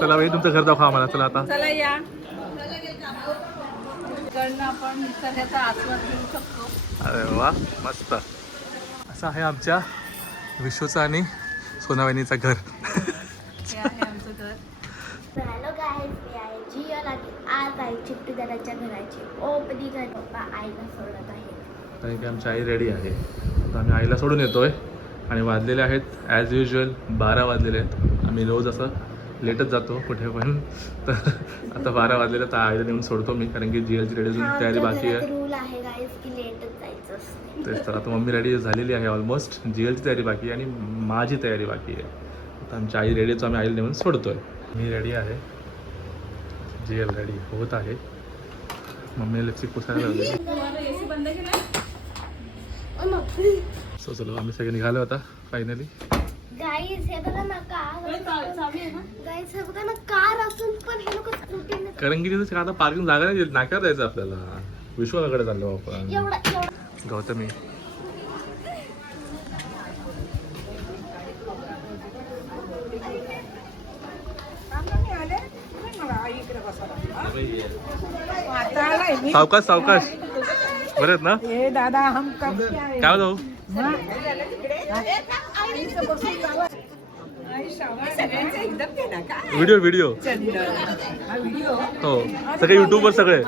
चला बाई तुमचं घर दाखवा आम्हाला. चला आता चला या आपण निसर्गाचा आस्वाद घेऊ शकतो. अरे वा मस्त. असं आहे आमच्या विश्वचं आणि सोनावहिनीचं घर. हे आहे आमचं घर. हॅलो गाईज, मी आहे जियल आणि आज आहे चिट्टू दादाच्या घराची ओपनिंग आहे. पप्पा आईला सोडत आहे. कारण की आमची आई रेडी आहे. तर आम्ही आईला सोडून येतोय आणि वाजलेले आहेत ॲज युजल 12 वाजलेले आहेत. आम्ही रोज असं लेटच जातो कुठे पण. तर आता 12 वाजलेलं तर आईला नेऊन सोडतो मी, कारण की जीएलची रेडी अजून तयारी बाकी आहे. रूल आहे गाईज की लेटच जायचं असते. तेच तर आता मम्मी रेडी झालेली आहे ऑलमोस्ट. जीएलची तयारी बाकी आहे आणि माझी तयारी बाकी आहे. आता आमची आई रेडी, आम्ही आईला नेऊन सोडतोय. मी रेडी आहे, जीएल रेडी होत आहे. मम्मी लिपस्टिक पुसायला लागली. एसी बंद केला. सो चलो आम्ही सगळे निघालो आता फायनली. गाईज हे बघा ना कार. गाईज हे बघा ना कार असून पण हे लोक स्कूटीने. कारण की तिथे आता पार्किंग जागा नाही, नाक्यावर जायचं आपल्याला. विश्वाकडे चाललो आपण. एवढा गौतमी सावकाश सावकाश बरेच ना. दादा हम कब काय जाऊ व्हिडिओ व्हिडिओ हो सगळे युट्यूबवर सगळे.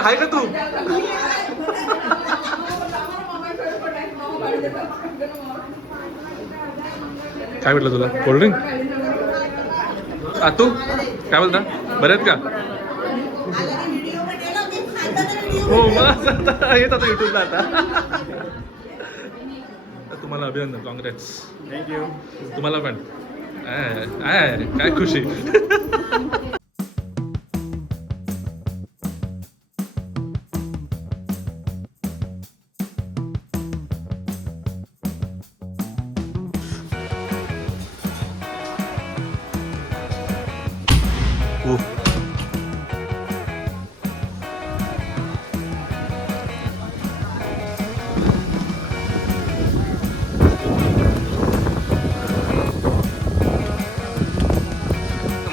आहे का तू. काय म्हटलं तुला कोल्ड्रिंक. तू काय बोलता बरे आहेत का. हो मला येत आता युट्यूबला आता. तुम्हाला अभिनंदन, काँग्रेस. थँक्यू. तुम्हाला पण काय खुशी.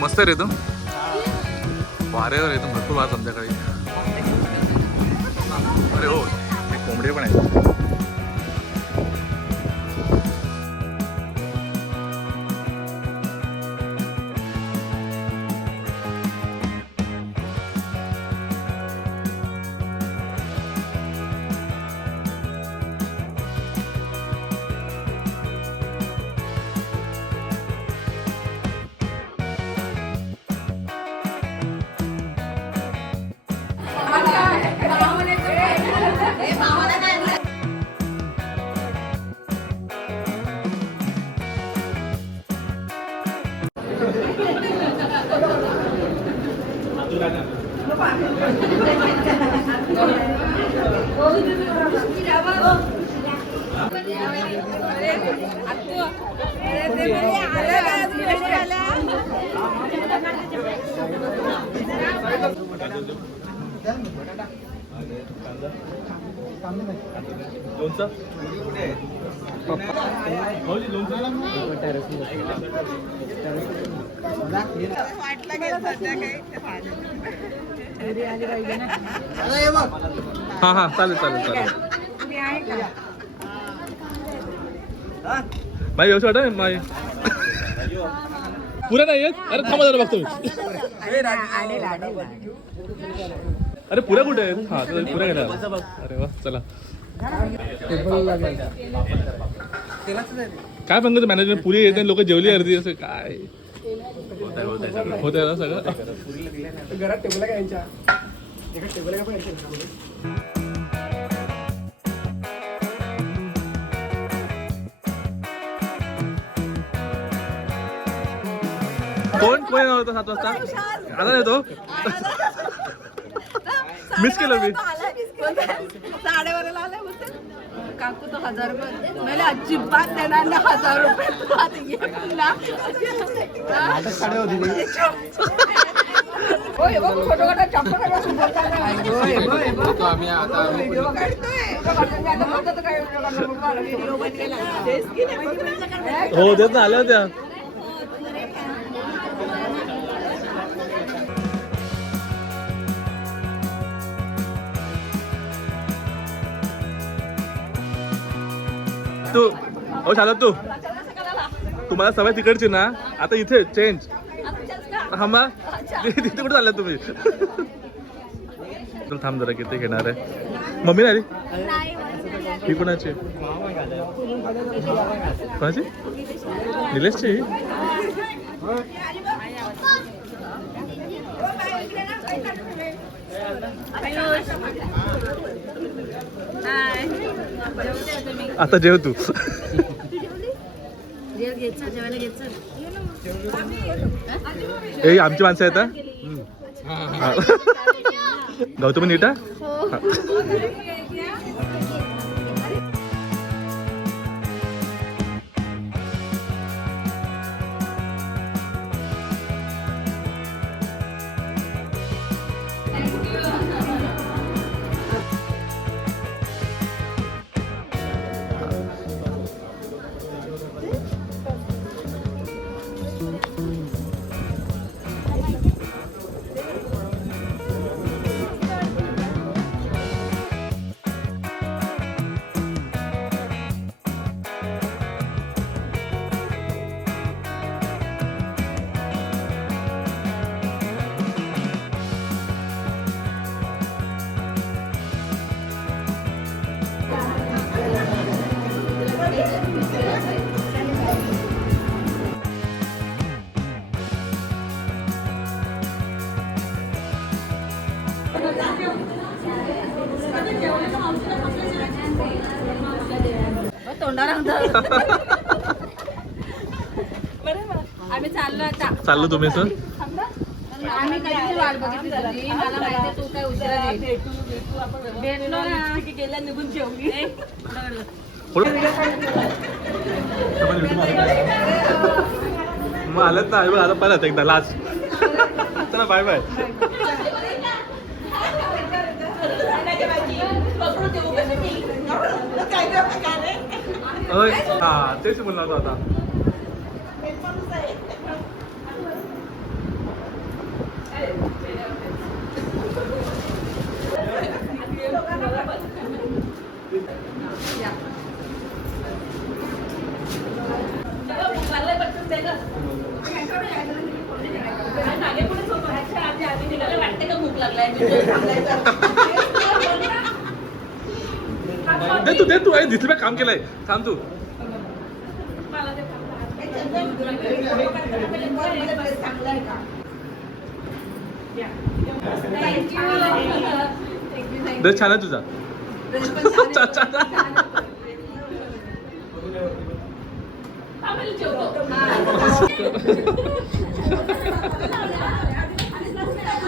मस्त रे तू. वाऱ्यावर येतो भरपूर वाज संध्याकाळी. अरे हो ते कोंबडे पण आहेत. हा हा चालेल चालेल चालेल. माई व्यवस्थित वाटत माई पुरे नाही येत. अरे थांबा जरा बघतो. अरे पुऱ्या कुठे आहेत. हा तर पुऱ्या गेला. अरे वा चला. काय सांगतो मॅनेजमेंट पुरी येते लोक जेवली अर्धी असं काय होत आहे ना सगळं. घरात टेबल काय यांच्या टेबल काय कोण कोण येणार होता 7 वाजता. आता येतो. मिस केलं मी. साडेबाराला आले होते काकू तो 1000 रुपये मला अजिबात देणार ना. 1000 रुपये होय बघ फोटो काढा चप्पल काढा आम्ही आता व्हिडिओ काढतोय आता फक्त काय व्हिडिओ बनवायला तेच की नाही हो तेच ना आल्या होत्या. तू हो झालं तू तुम्हाला सवय तिकडची ना आता इथे चेंज हा मग तिथे कुठे चालला तुम्ही थांब जरा किती घेणार आहे मम्मी नाही ही कोणाची कोणाची निलेशची आता जेव तू ए आमची माणसं आहेत हा? गौतम नीटा तोंडाला आम्ही चाललो आता चाललो तुम्ही सर आम्ही कधी वाट बघितली तुझी मला माहिती तू काय उशिरा भेटलो ना की गेल्या निघून जेवली मग आलं ना आता परत एकदा लास्ट चला बाय बाय हा तेच बोलणार होतो आता दे तू दिसलं काम केलंय थांब तू ड्रेस छान आहे तुझा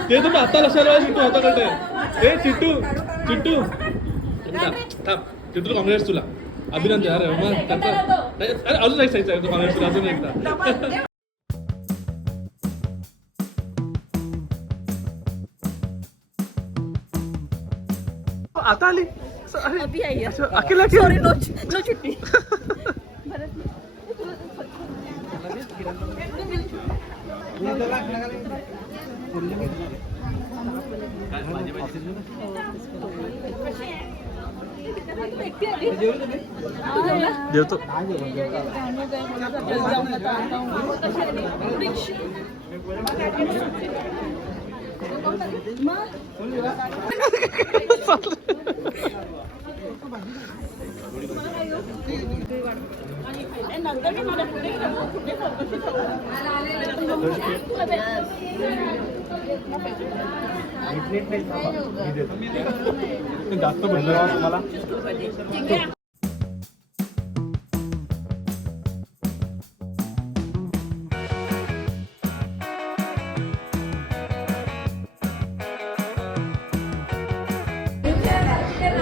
ते तुम्ही आता लक्षात चिट्टू हाताकडे ए चिट्टू चिट्टू थांब चिट्टू काँग्रेस तुला अभिनंदन अरे मग अरे अजून एक सांगायचं काँग्रेस तुला अजून एकदा आता आली अभी आई है अकेला सॉरी नो छुट्टी जेवतो जास्त भेटलं मला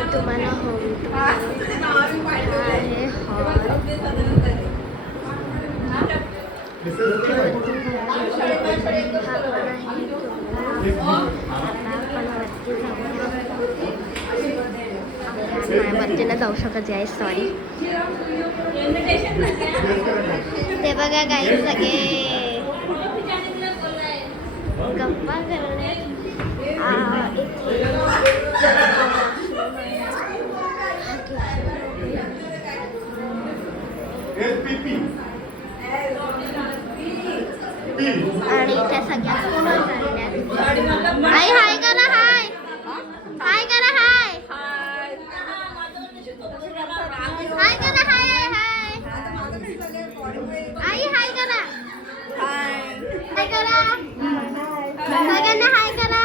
तुम्हाला वरती ना जाऊ शकत आहे. सॉरी. ते बघा काही सगळे गप्पा करणे. आणि त्या सगळ्या फोनवर चालल्या. हाय हाय करा. हाय हाय करा. हाय हाय करा. हाय हाय हाय आई हाय करा. हाय करा. सगळ्यांना हाय करा.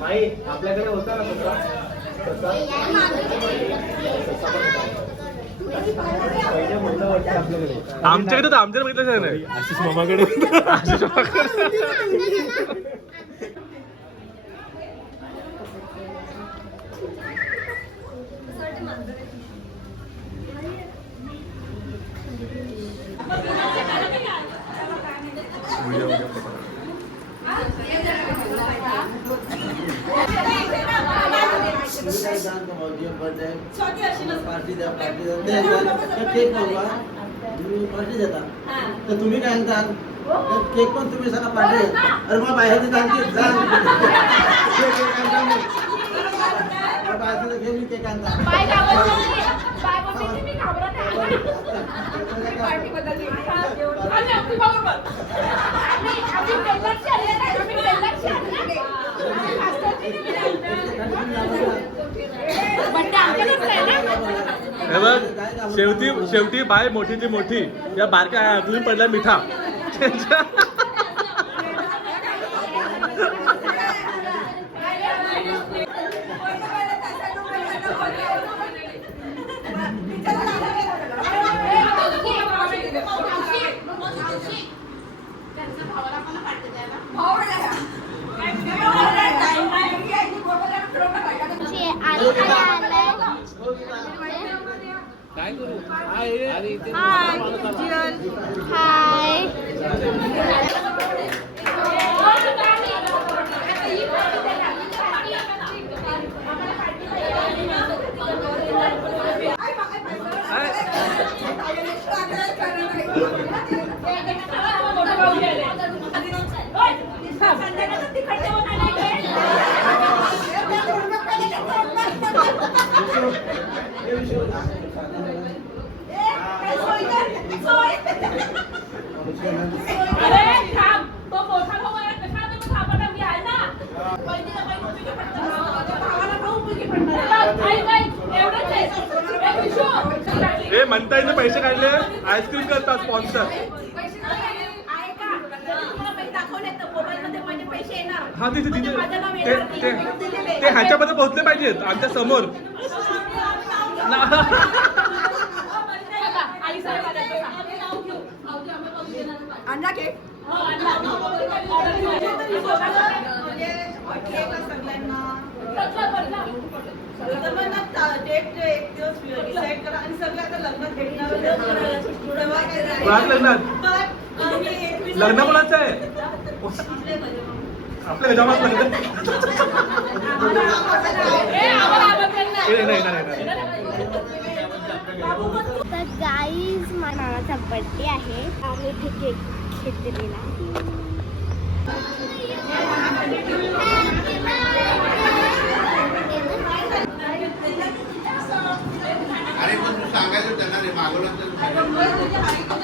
माई आपल्याकडे होता ना तसा पहिल्या मोठा वाटतं आपल्याकडे. आमच्याकडे तर आमच्याकडे बघितलं नाही. आशिष मामाकडे आशिष मामाकडे. तर तुम्ही काय सांगताल केक पण तुम्ही सगळा पार्टी अरे मग बाहेरची सांगते बाहेरचं घेऊन केक आणता हे बघ, शेवटी बाय मोठी ती मोठी या बारक्या तुम्ही पडल्या मिठा. काय करू? हाय. हे म्हणता येईल पैसे काढले आईस्क्रीम करतात स्पॉन्सर. हा तिथे ते ह्याच्यामध्ये पोहोचले पाहिजेत आमच्या समोर. लग्न कोणाचं आहे? आपल्या गजामात लग्न. तर गाईज माझ्या मामाचा बर्थडे आहे. आम्ही इथे केक घेतलेला.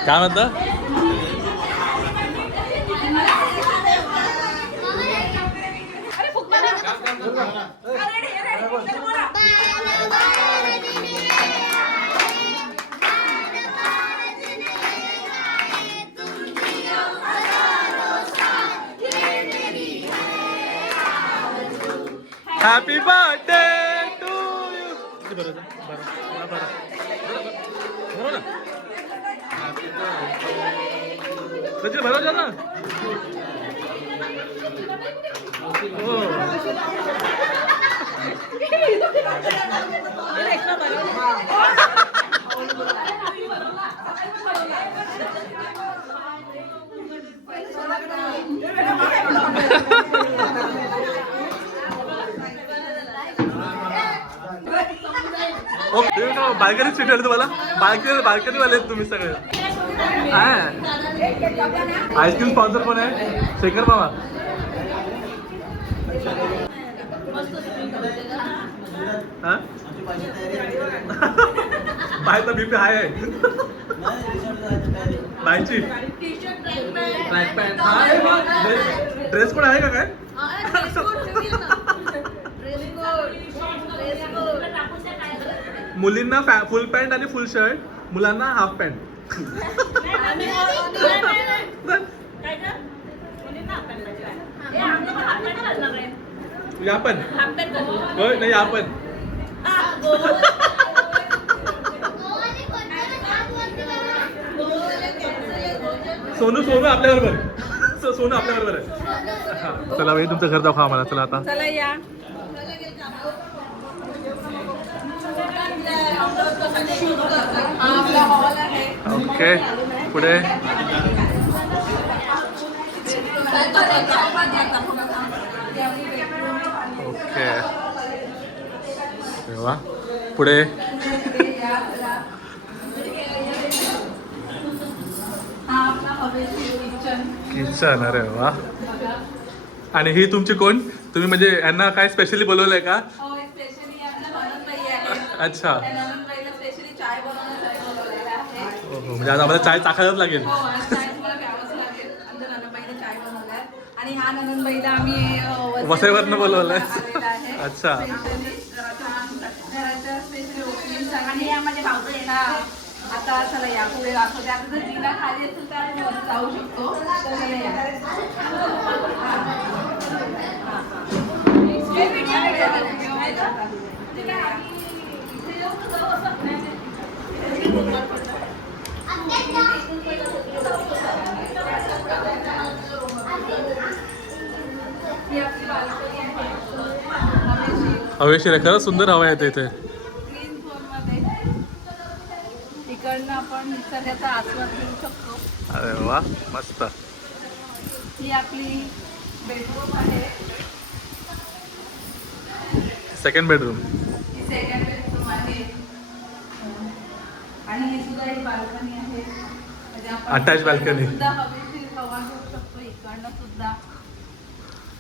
काय म्हणता? Happy birthday to you. बरोबर भरवजा ना. हो ओके बाल्कनी सीट आहे तुम्हाला बाल्कनी वाले आहेत तुम्ही सगळे आईस्क्रीम स्पॉन्सर कोण आहे शेखर मामा हा बाय तर बीपी हाय आहे बायची ट्रॅक पॅन्ट ड्रेस पण आहे का काय मुलींना फुल पॅन्ट आणि फुल शर्ट मुलांना हाफ पॅन्ट या पण होय नाही या पण सोनू आपल्या बरोबर सोनू आपल्या बरोबर आहे चला भाई तुमचं घर दाखवा आम्हाला चला आता चला या ओके पुढे ओके वा पुढे किचन अरे वा आणि ही तुमची कोण तुम्ही म्हणजे यांना काय स्पेशली बोलवलंय का अच्छा म्हणजे आज आम्हाला चाय चाखायलाच लागेल आणि ह्या नंदनबाईला आम्ही वसईवरनं बोलवलंय अच्छा घराच्या स्पेशली ओपनिंग आणि या माझ्या भाऊ आता चला या पुढे दाखवते आता जर जिना खाली असेल तर आपण वर जाऊ शकतो तर चला हवेशीर आहे खरंच सुंदर हवा येते इथे ग्रीन झोनमध्ये इकडनं आपण निसर्गाचा आस्वाद घेऊ शकतो. अरे वा मस्त. ही आपली बेडरूम आहे. Second bedroom. ही सेकंड बेडरूम आहे आणि ही सुद्धा एक बाल्कनी आहे. म्हणजे आपण अटॅच बाल्कनी. सुद्धा हवेशीर हवा घेऊ शकतो. इकडनं सुद्धा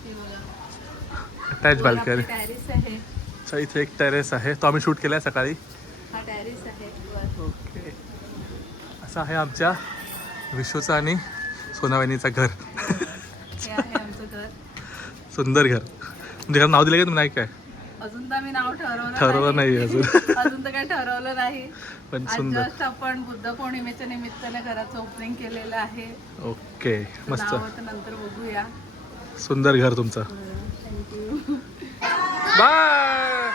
हे बघा अटॅच बाल्कनी. टेरेस आहे. अच्छा इथे एक टेरेस आहे तो आम्ही शूट केलाय सकाळी. हा टेरेस आहे. ओके असं आहे आमच्या विश्वचं आणि सोनावणीचं घर. हे आहे आमचं घर. सुंदर घर. म्हणजे घर नाव दिलं का तुम्ही नाही काय? अजून तर मी नाव ठरवलं नाही अजून. अजून तर काही ठरवलं नाही. पण आज सुंदर. जस्ट आपण बुद्ध पौर्णिमेच्या निमित्ताने घराचं ओपनिंग केलेलं आहे. ओके मस्त. नाव तर नंतर बघूया. सुंदर घर तुमचं. थँक्यू. बाय.